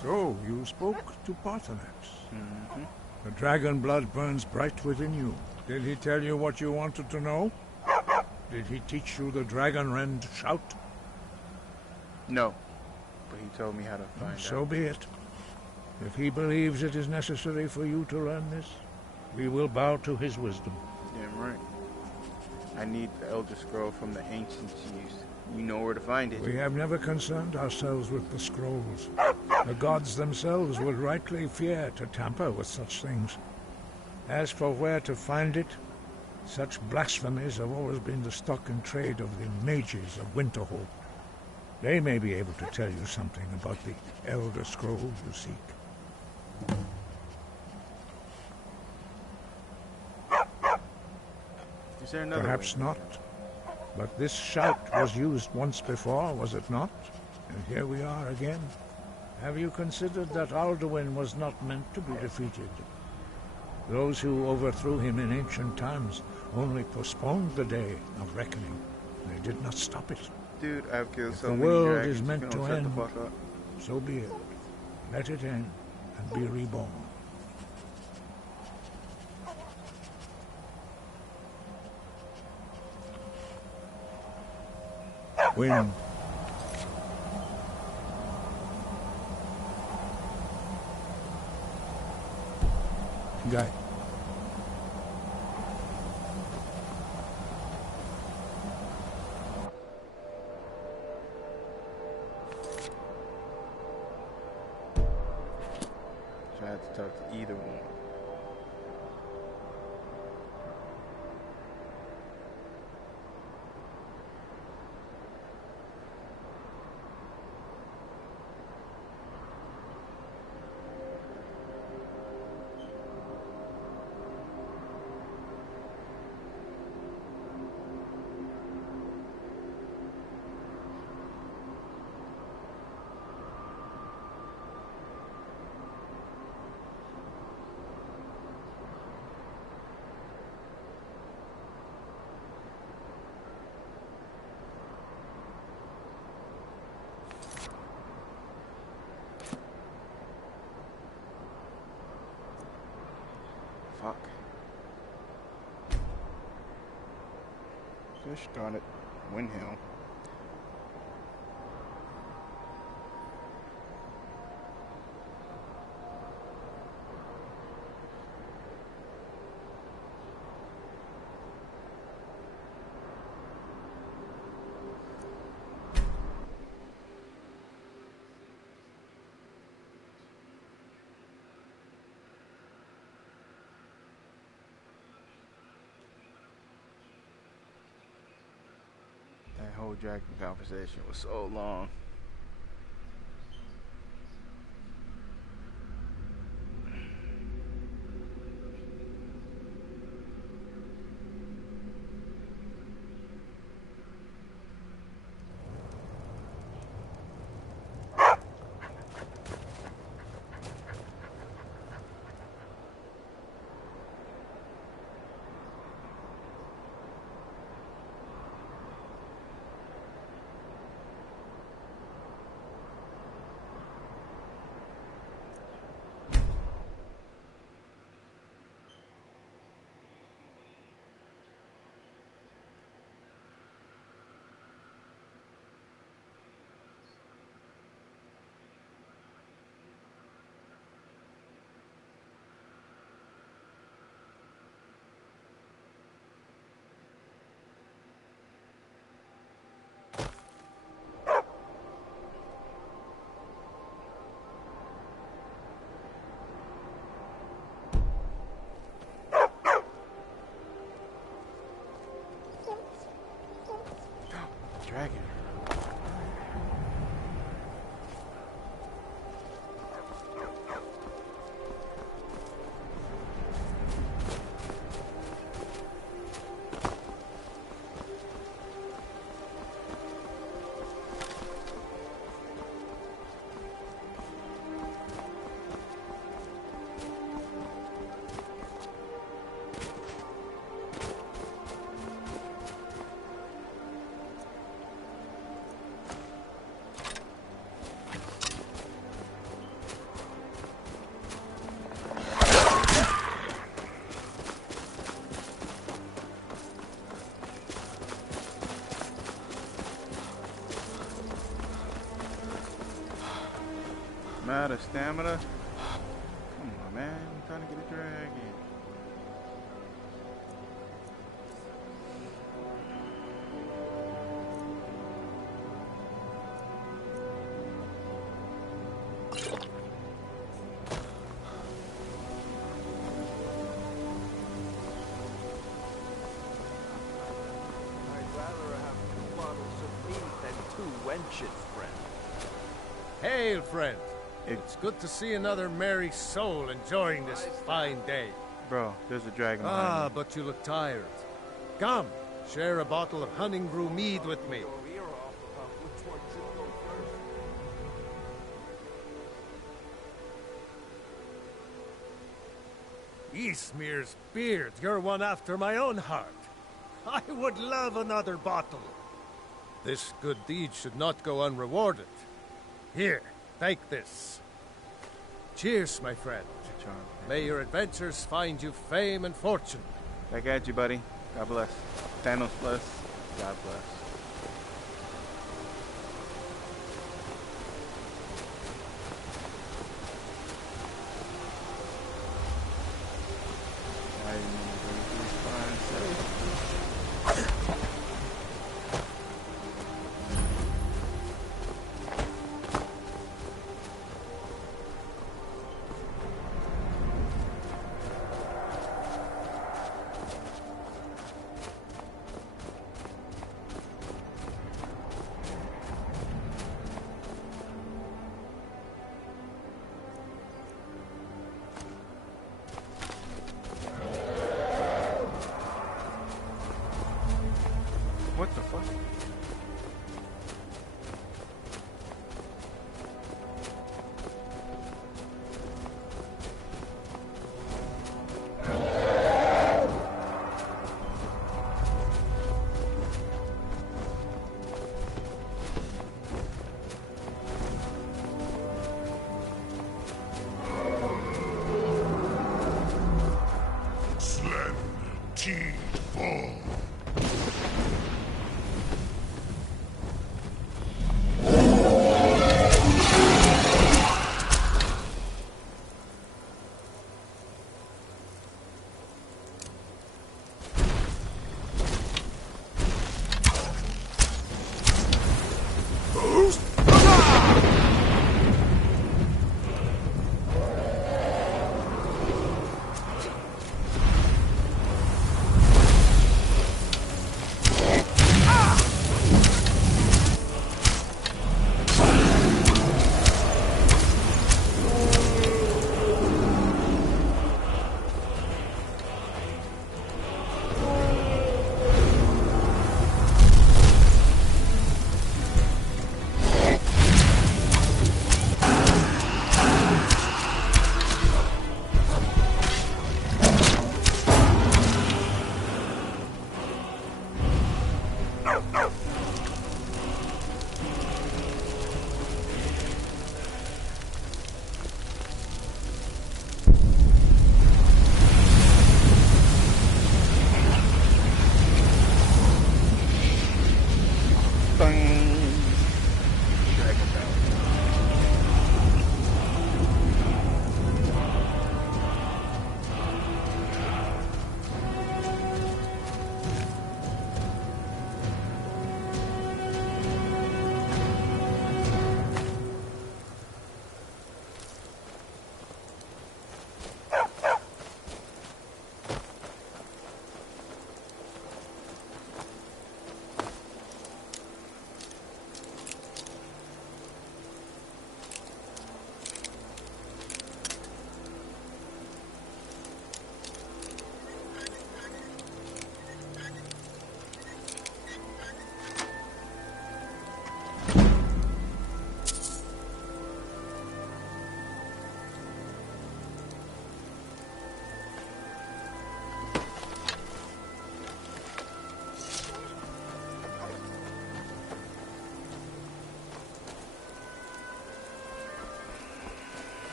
So, you spoke to Paarthurnax. The dragon blood burns bright within you. Did he tell you what you wanted to know? Did he teach you the dragon rend shout? No. But he told me how to find out. So be it. If he believes it is necessary for you to learn this, we will bow to his wisdom. Damn right. I need the Elder Scroll from the ancients used. you know where to find it. We have never concerned ourselves with the scrolls. The gods themselves would rightly fear to tamper with such things. As for where to find it, such blasphemies have always been the stock and trade of the mages of Winterhold. They may be able to tell you something about the Elder Scroll you seek. Is there another Perhaps way? not. But this shout was used once before, was it not? And here we are again. Have you considered that Alduin was not meant to be defeated? Those who overthrew him in ancient times only postponed the day of reckoning. They did not stop it. Dude, I've killed If so the many world dragons. is meant you to don't shut end, the fuck up. so be it. Let it end and be reborn. Wind. Guy. Tried to talk to either one. Fuck. Gosh darn it. Windhill. That whole dragon conversation was so long. Dragon. I'm out of stamina. Come on, man. I'm trying to get a dragon. ancient friend. Hail, friend. It's good to see another merry soul enjoying this fine day. Bro, there's a dragon Ah, behind me. but you look tired. Come, share a bottle of hunting brew mead with me. Eastmere's beard, you're one after my own heart. I would love another bottle. This good deed should not go unrewarded. Here, take this. Cheers, my friend. May your adventures find you fame and fortune. Back at you, buddy. God bless. Thanos bless. God bless. What the fuck? Slam T-Ball.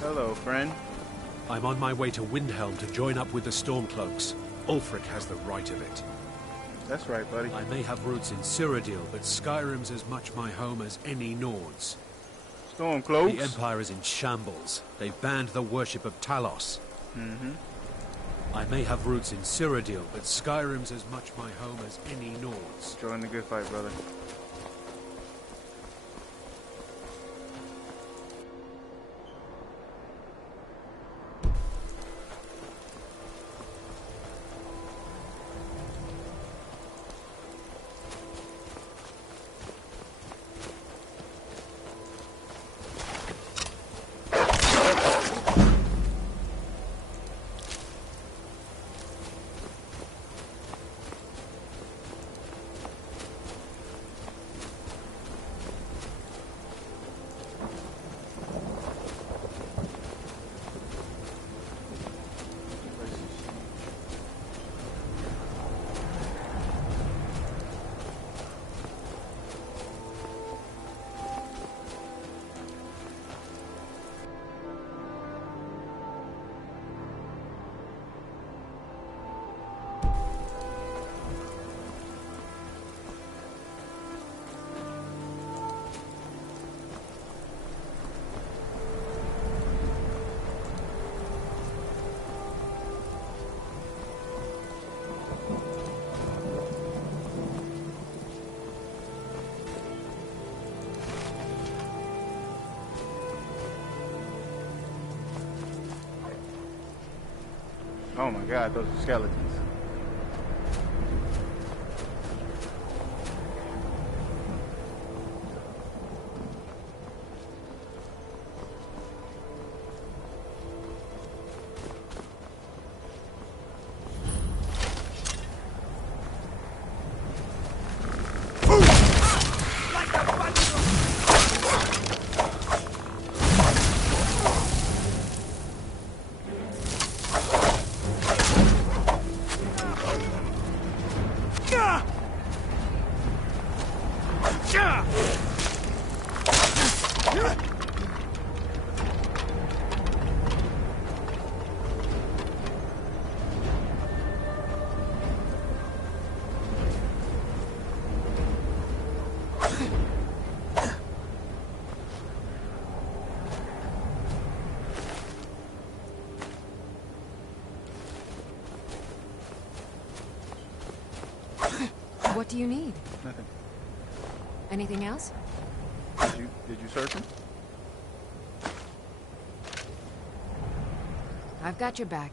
Hello, friend. I'm on my way to Windhelm to join up with the Stormcloaks. Ulfric has the right of it. That's right, buddy. I may have roots in Cyrodiil, but Skyrim's as much my home as any Nords. Stormcloaks. The Empire is in shambles. They've banned the worship of Talos. Mm-hmm. I may have roots in Cyrodiil, but Skyrim's as much my home as any Nords. Join the good fight, brother. Oh my god, those are skeletons. What do you need? Nothing. Anything else? Did you search him? I've got your back.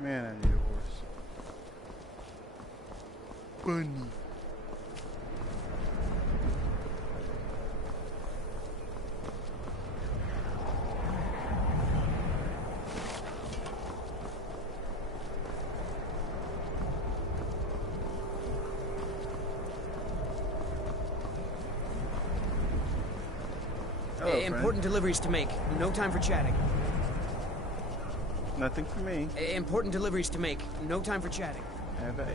Man, I need a horse. Bunny. Hello, Important deliveries to make. No time for chatting. Nothing for me. Important deliveries to make. No time for chatting. Have a.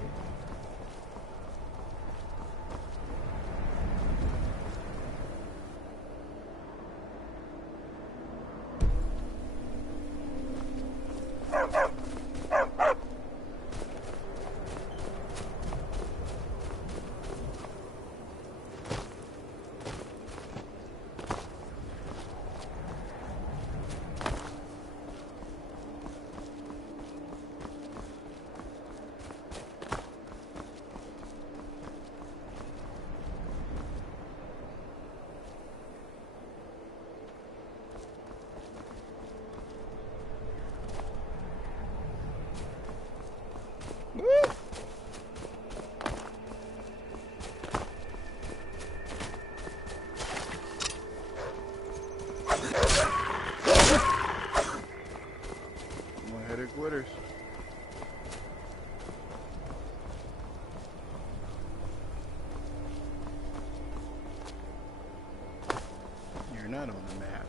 not on the map.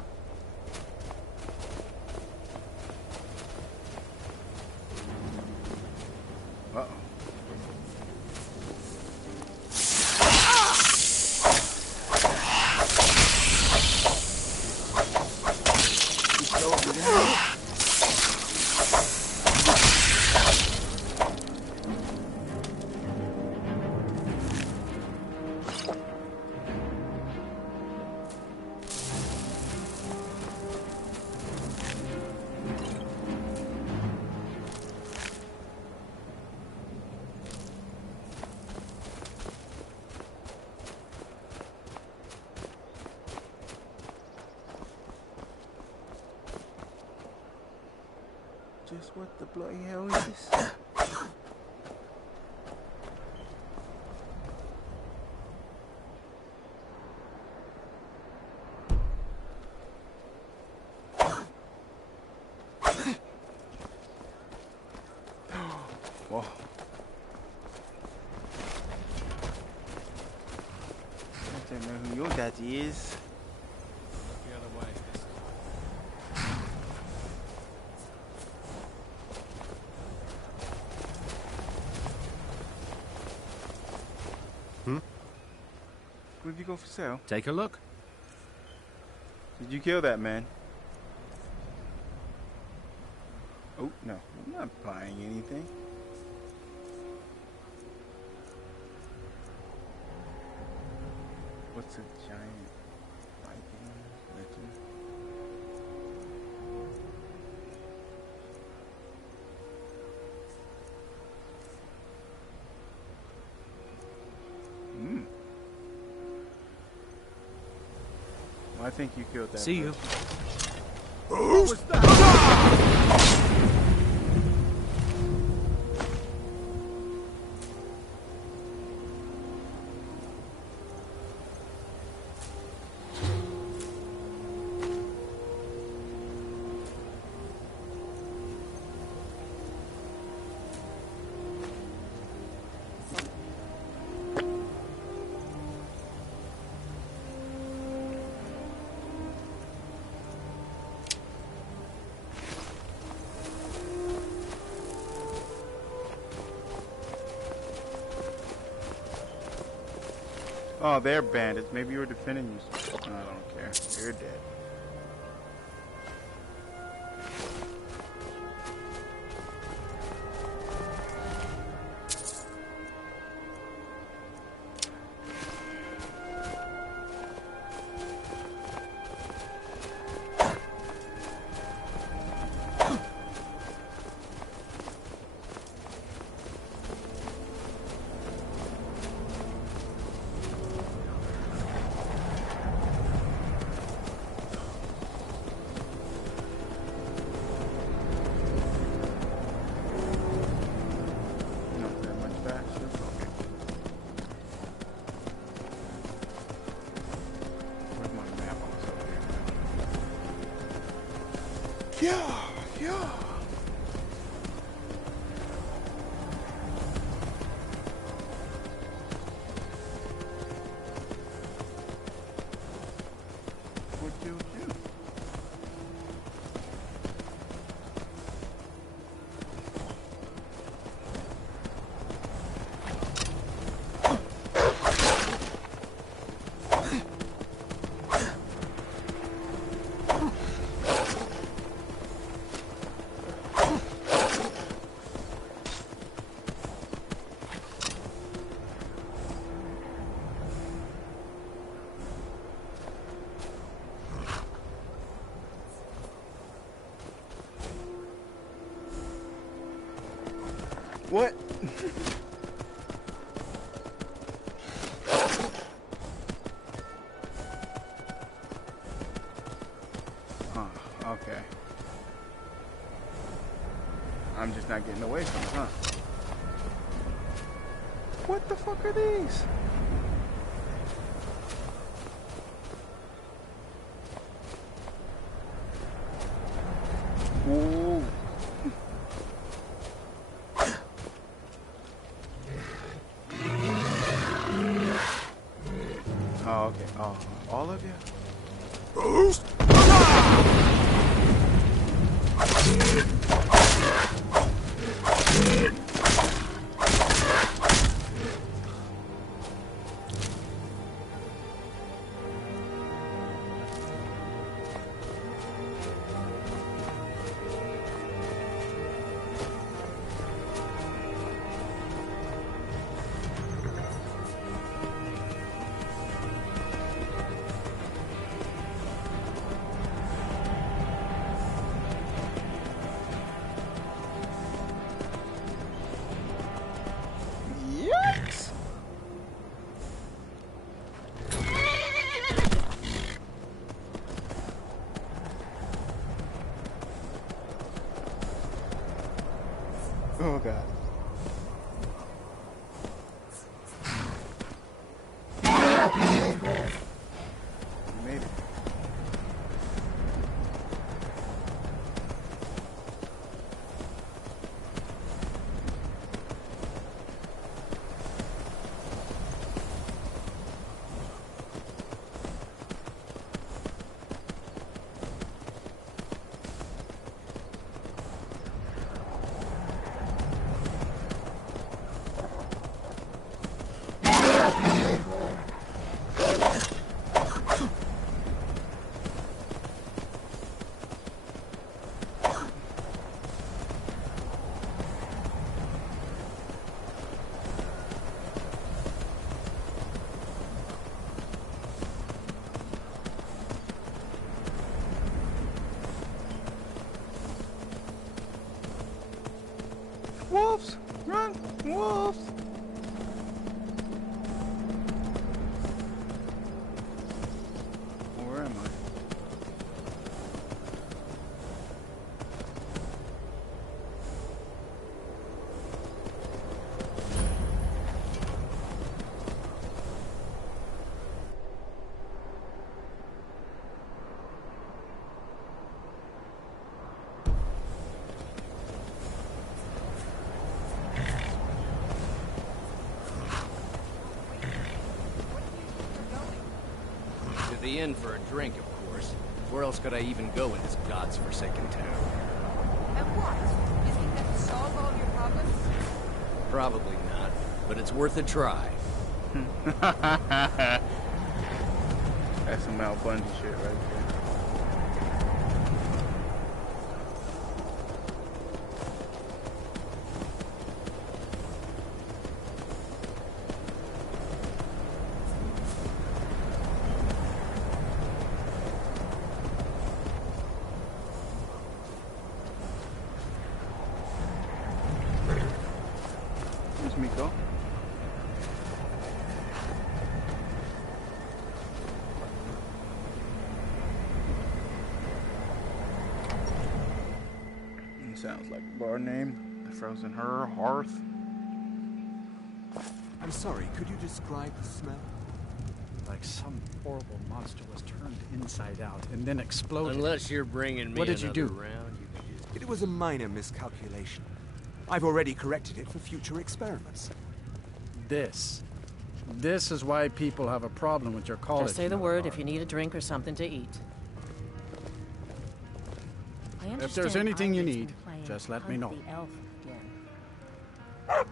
Uh-oh. Just what the bloody hell is this? Whoa. I don't know who your daddy is. The other way. What have you got for sale? Take a look. Did you kill that man? Oh, no. I'm not buying anything. What's a giant Viking legend? Well, I think you killed that See you. What was that? Oh, they're bandits. Maybe you were defending yourself. No, I don't care. You're dead. What? Huh, okay. I'm just not getting away from it, huh? What the fuck are these? Whoa. Oh, okay. Oh, all of you? Oh god. We made it. Wolves! Run! Wolves! Where am I? To the inn for a drink, of course. Where else could I even go in this god's forsaken town? And what? You think that will solve all your problems? Probably not, but it's worth a try. That's some Al Bundy shit right there. Here's Miko. Sounds like a bar name. The Frozen Hearth. I'm sorry, could you describe the smell? Like some horrible monster was turned inside out and then exploded. Unless you're bringing me What did you do? round, you can just... It was a minor miscalculation. I've already corrected it for future experiments. This is why people have a problem with your college. Just say the word if you need a drink or something to eat. If there's anything you need, just let me know. The elf again.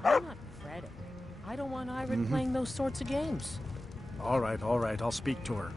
I'm not fretting. I don't want Iron playing those sorts of games. All right, I'll speak to her.